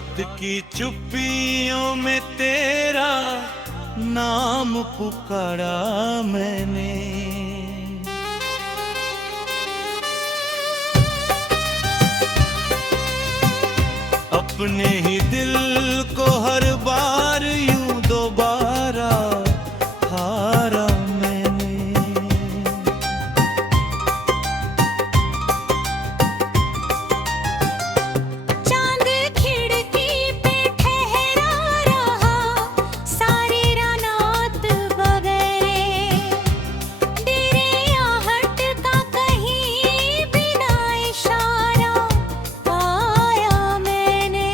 रात की चुप्पियों में तेरा नाम पुकारा मैंने। अपने ही दिल को हर बार यूं दोबारा हारा मैंने। चांद खिड़की पे ठहरा रहा सारी रात बगैर तेरे आहट का कहीं बिना इशारा पाया मैंने।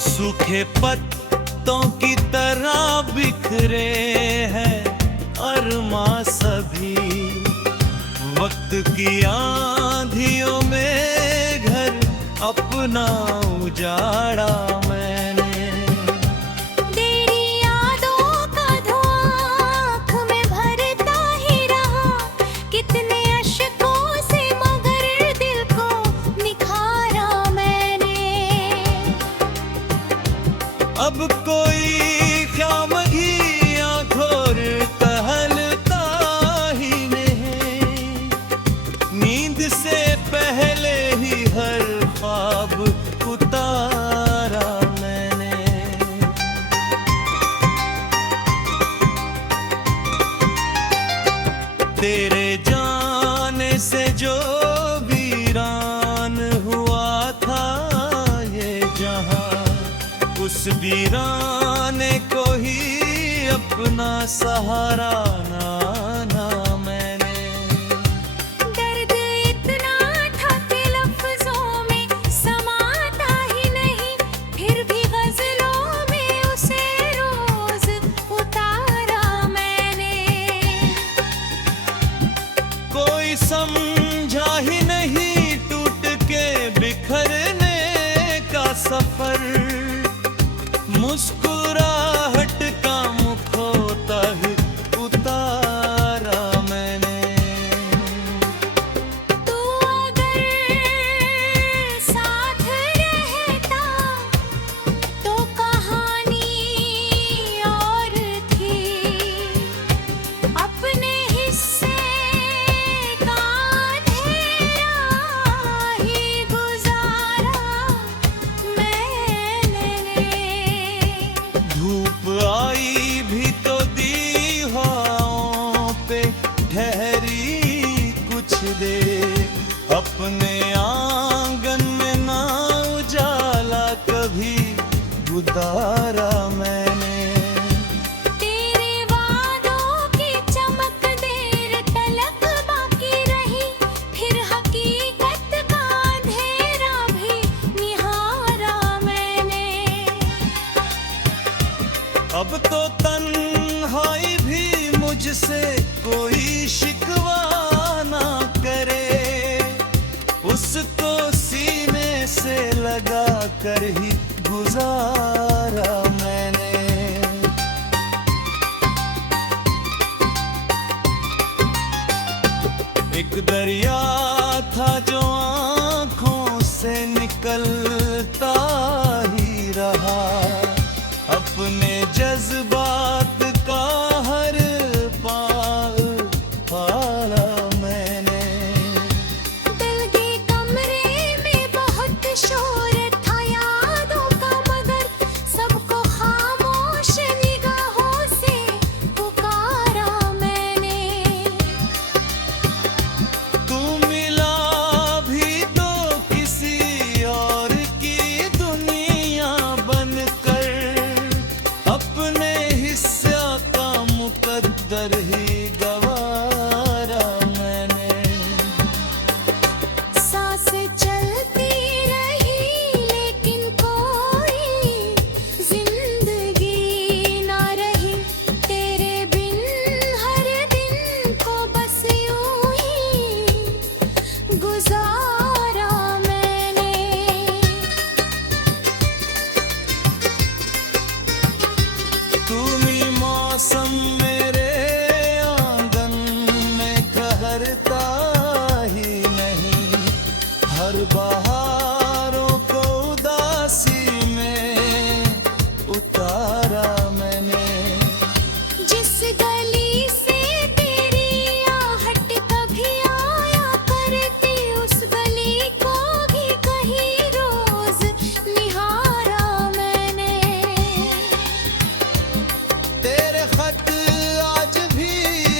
सूखे पत्तों की तरह बिखरे हैं अरमां सभी। वक्त की आंधियों में घर अपना उजाड़ा मैंने। तेरी यादों का धुआं आँख में भरता ही रहा कितने अश्कों से मगर दिल को निखारा मैंने। अब कोई ख्यामगी आँखों टहलता ही नहीं। नींद से पहले ही हर ख्वाब उतारा मैंने। तेरे जाने से जो वीरान हुआ था ये जहां, उस वीराने को ही अपना सहारा माना मैंने। दर्द इतना था कि लफ्जों में समाता ही नहीं फिर भी गजलों में उसे रोज उतारा मैंने। कोई समझा ही नहीं टूट के बिखरने का सफर। मुस्कुराहट का मुखौटा ही उतारा मैंने। तू अगर साथ रहता तो कहानी और थी। अपने हिस्से का अंधेरा ही गुजारा मैंने। धूप आई भी तो दी हवाओं पे ठहरी कुछ देर। अपने आंगन में ना उजाला कभी गुजारा मैंने। तेरे वादों की चमक देर तलक बाकी रही फिर हकीकत का अंधेरा भी निहारा मैंने। अब तो तन्हाई भी मुझसे कोई शिकवा ना करे। उसको सीने से लगा कर ही गुजारा मैंने। एक दरिया था जो आँखों से निकलता ही रहा। अपने जज्बात का हर पाल पाला मैंने। दिल के कमरे में बहुत शोर था यादों का मगर सबको खामोश निगाहों से पुकारा मैंने। तू मिला भी करता ही नहीं। हर बहारों को उदासी में उतारा मैंने। जिस गली से तेरी आहट कभी आया करती, उस गली को भी कहीं रोज निहारा मैंने। तेरे खत आज भी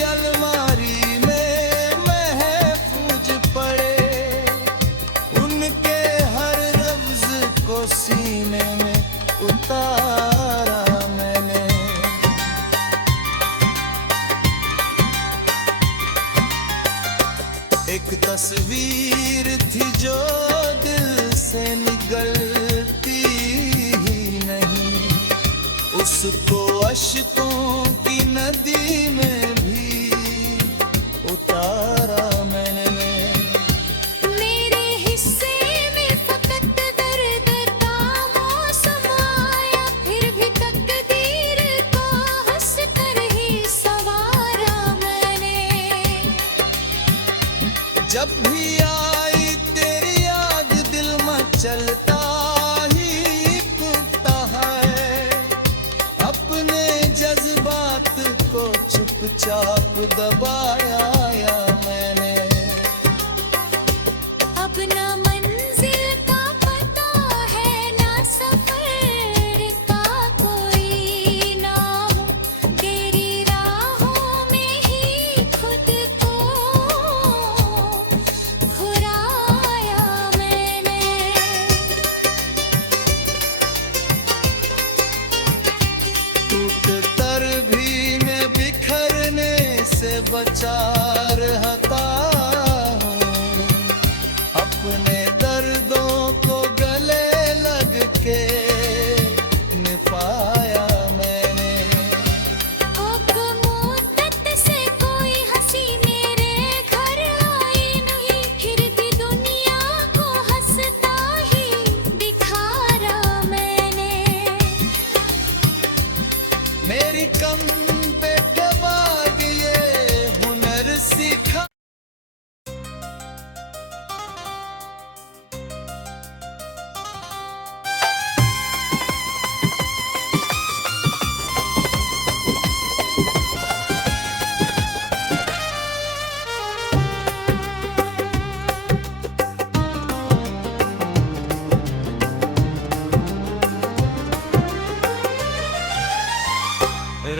अलमारी में महफूज पड़े, उनके हर लफ्ज को सीने में उतारा मैंने। एक तस्वीर थी जो दिल से निकलती ही नहीं, उसको अश्कों की नदी में भी उतारा मैंने। मेरे हिस्से में फकत दर्द का मौसम आया, फिर भी तकदीर को हंस कर ही संवारा मैंने। जब भी आई तेरी याद दिल मचलता ही उठता है, अपने जज्बात को चुपचाप दबाया या मैंने। अब ना मंजिल का पता है, ना सफर का कोई नाम, तेरी राहों में ही खुद को खुराया मैंने। टूट कर भी मैं बिखरने से बचा रहता हूँ, अपने दर्दों को गले लग के निभाया मैंने। मुद्दत से कोई हंसी मेरे घर आई नहीं, फिर भी दुनिया को हंसता ही दिखारा मैंने। मेरी कम पे बाद ये हुनर सीखा।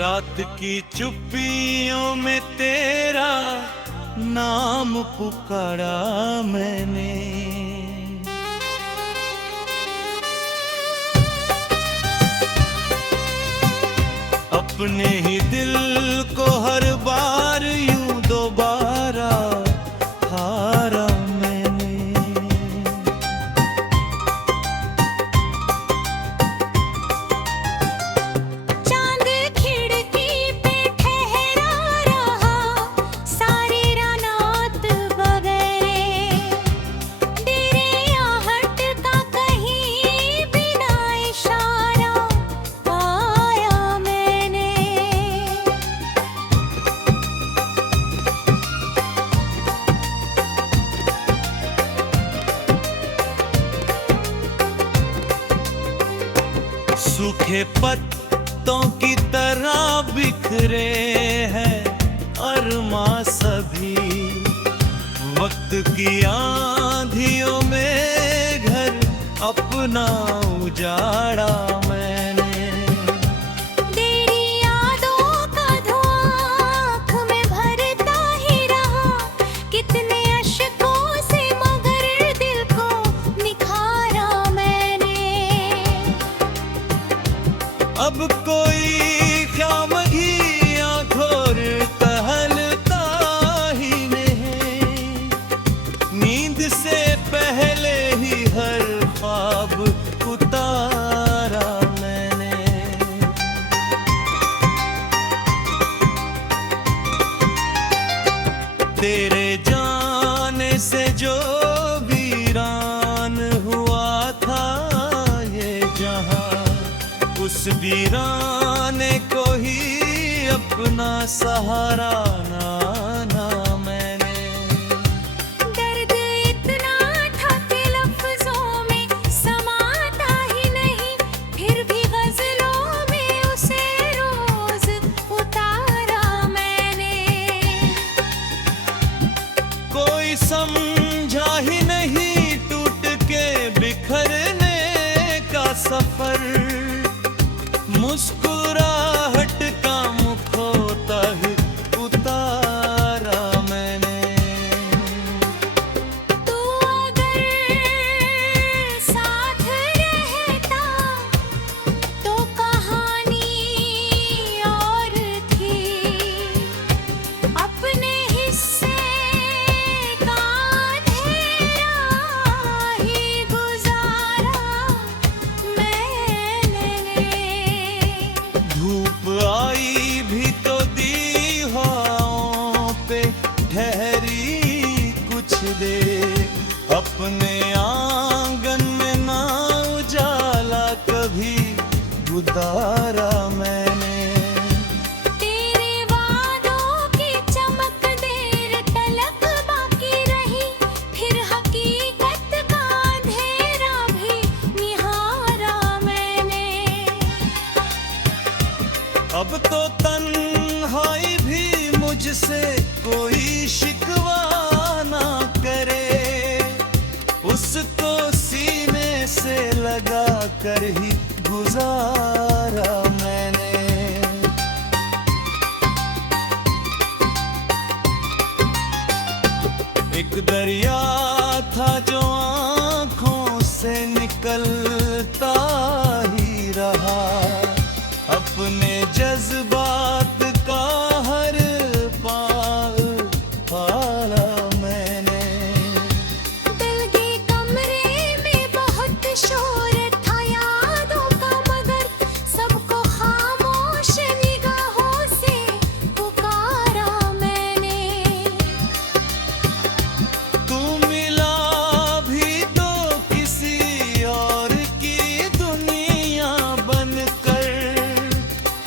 रात की चुप्पियों में तेरा नाम पुकारा मैंने। अपने ही दिल को हर बार यूं दोबारा हारा मैंने। चांद खिड़की पे ठहरा रहा सारी रात बगैर, तेरे आहट का कहीं बिना इशारा पाया मैंने। सूखे पत्तों की तरह बिखरे हैं अरमां सभी, वक्त की आंधियों में घर अपना उजाड़ा मैंने। तेरी यादों का धुआं आँख में भरता ही रहा, कितने अश्कों से मगर दिल को निखारा मैंने। अब कोई खामगी आँखों टहलता ही नहीं, नींद से पहले ही हर ख्वाब उतारा मैंने। तेरे जाने से जो वीरान हुआ था ये जहां, उस वीराने को ही अपना सहारा ना मैंने। कोई समझा ही नहीं टूट के बिखरने का सफर। मुस्कुराहट का मुखौटा ही उतारा मैंने। तू अगर साथ रहता तो कहानी और थी। अपने हिस्से का अंधेरा ही गुजारा मैंने। धूप आई भी तो दी हवाओं पे ठहरी कुछ देर। अपने आंगन में ना उजाला कभी गुजारा मैंने। तेरे वादों की चमक देर तलक बाकी रही। फिर हकीकत का अंधेरा भी निहारा मैंने। अब तो तन्हाई भी मुझसे कोई शिकवा ना करे। उसको सीने से लगा कर ही गुजारा मैंने। एक दरिया था जो आँखों से निकलता ही रहा। अपने जज्बात का हर पाल पाला मैंने। दिल के कमरे में बहुत शोर था यादों का, मगर सबको खामोश निगाहों से पुकारा मैंने। तू मिला भी तो किसी और की दुनिया बनकर।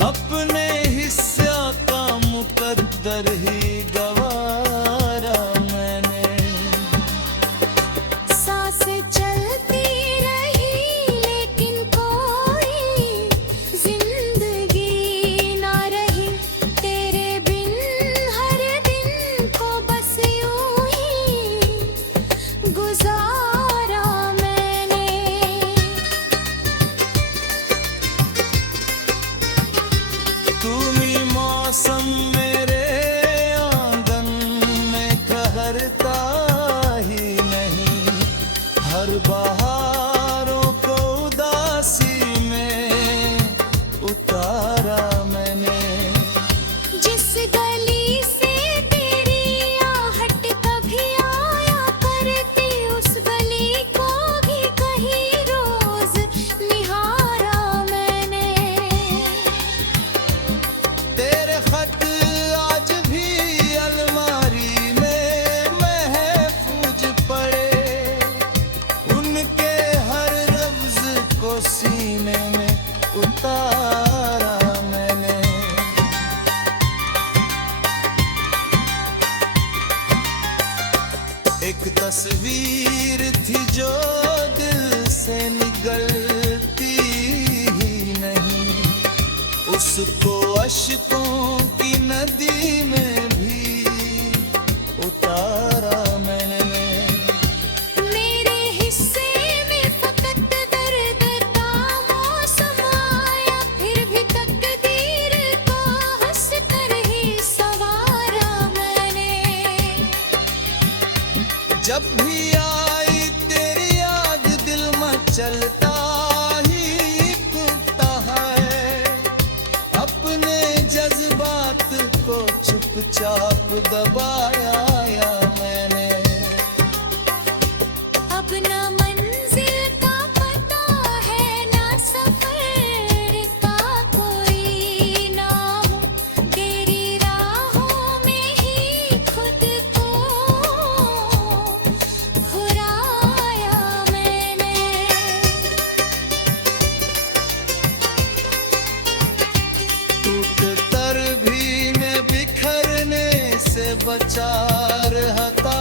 अपने हिस्से का मुकद्दर ही गवारा मैंने। सांस चलती रही लेकिन कोई जिंदगी ना रही। तेरे बिन हर दिन को बस यूं ही गुजारा मैंने। तुमी मौसम मेरे आंगन में ठहरता ही नहीं। हर बहारों को उदासी में उतारा मैंने। जिस गली से तेरी आहट कभी आया करती, उस गली को भी कहीं रोज निहारा मैंने। तेरे खत आज भी अलमारी में महफूज पड़े। उनके हर लफ्ज को सीने में उतारा मैंने। एक तस्वीर थी जो दिल से निगलती ही नहीं। उसको अश्कों की नदी में भी उतारा मैंने। मेरे हिस्से में फकत दर्द का मौसम आया, फिर भी तकदीर को हंस कर ही संवारा मैंने। जब भी आई तेरी याद दिल में चलता ही टूटता है। अपने जज्बात को चुपचाप दबाया या मैंने। अब ना मंजिल का पता है, ना सफर का कोई नाम। तेरी राहों में ही खुद को खुराया मैंने। टूट कर भी मैं बिखरने से बचा रहता